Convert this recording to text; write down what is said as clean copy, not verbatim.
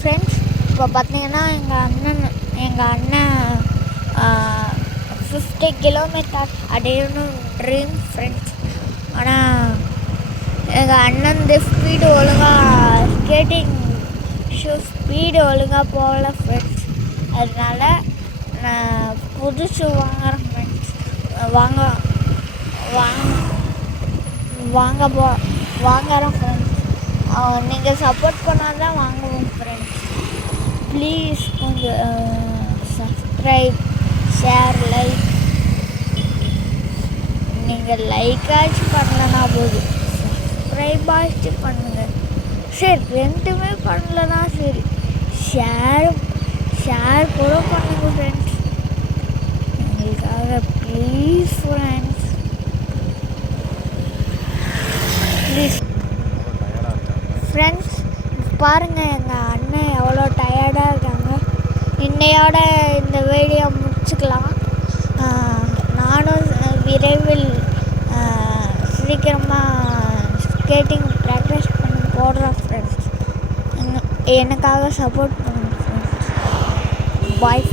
Friends, இப்போ பார்த்தீங்கன்னா எங்கள் அண்ணன் 50 கிலோமீட்டர் அடையணும் ட்ரீம் ஃப்ரெண்ட்ஸ். ஆனால் எங்கள் அண்ணன் இந்த ஸ்பீடு ஒழுங்காக ஸ்கேட்டிங் ஷூ ஸ்பீடு ஒழுங்காக போகல ஃப்ரெண்ட்ஸ். அதனால நான் புது ஷூ வாங்குகிறேன் ஃப்ரெண்ட்ஸ். வாங்குகிறேன் ஃப்ரெண்ட்ஸ். நீங்கள் சப்போர்ட் பண்ணால் தான் வாங்குவோம் ஃப்ரெண்ட்ஸ். ப்ளீஸ் கொஞ்சம் சப்ஸ்கிரைப், ஷேர், லைக். நீங்கள் லைக்காச்சும் பண்ணலனா போதும், சப்ஸ்கிரைப் ஆச்சு பண்ணுங்கள். சரி, ரெண்டுமே பண்ணலனா சரி, ஷேர் கூட பண்ணுங்கள் ஃப்ரெண்ட்ஸ். எங்களுக்காக ப்ளீஸ் ஃப்ரெண்ட்ஸ், ப்ளீஸ் ஃப்ரெண்ட்ஸ். பாருங்கள் எங்கள் அண்ணன் எவ்வளோ டயர்டாக இருக்காங்க. இன்னையோட இந்த வீடியோ முடிச்சுக்கலாம். நானும் விரைவில் சீக்கிரமாக ஸ்கேட்டிங் ப்ராக்டிஸ் பண்ணி போடுறேன் ஃப்ரெண்ட்ஸ். எனக்காக சப்போர்ட் பண்ணுங்க ஃப்ரெண்ட்ஸ். பாய்.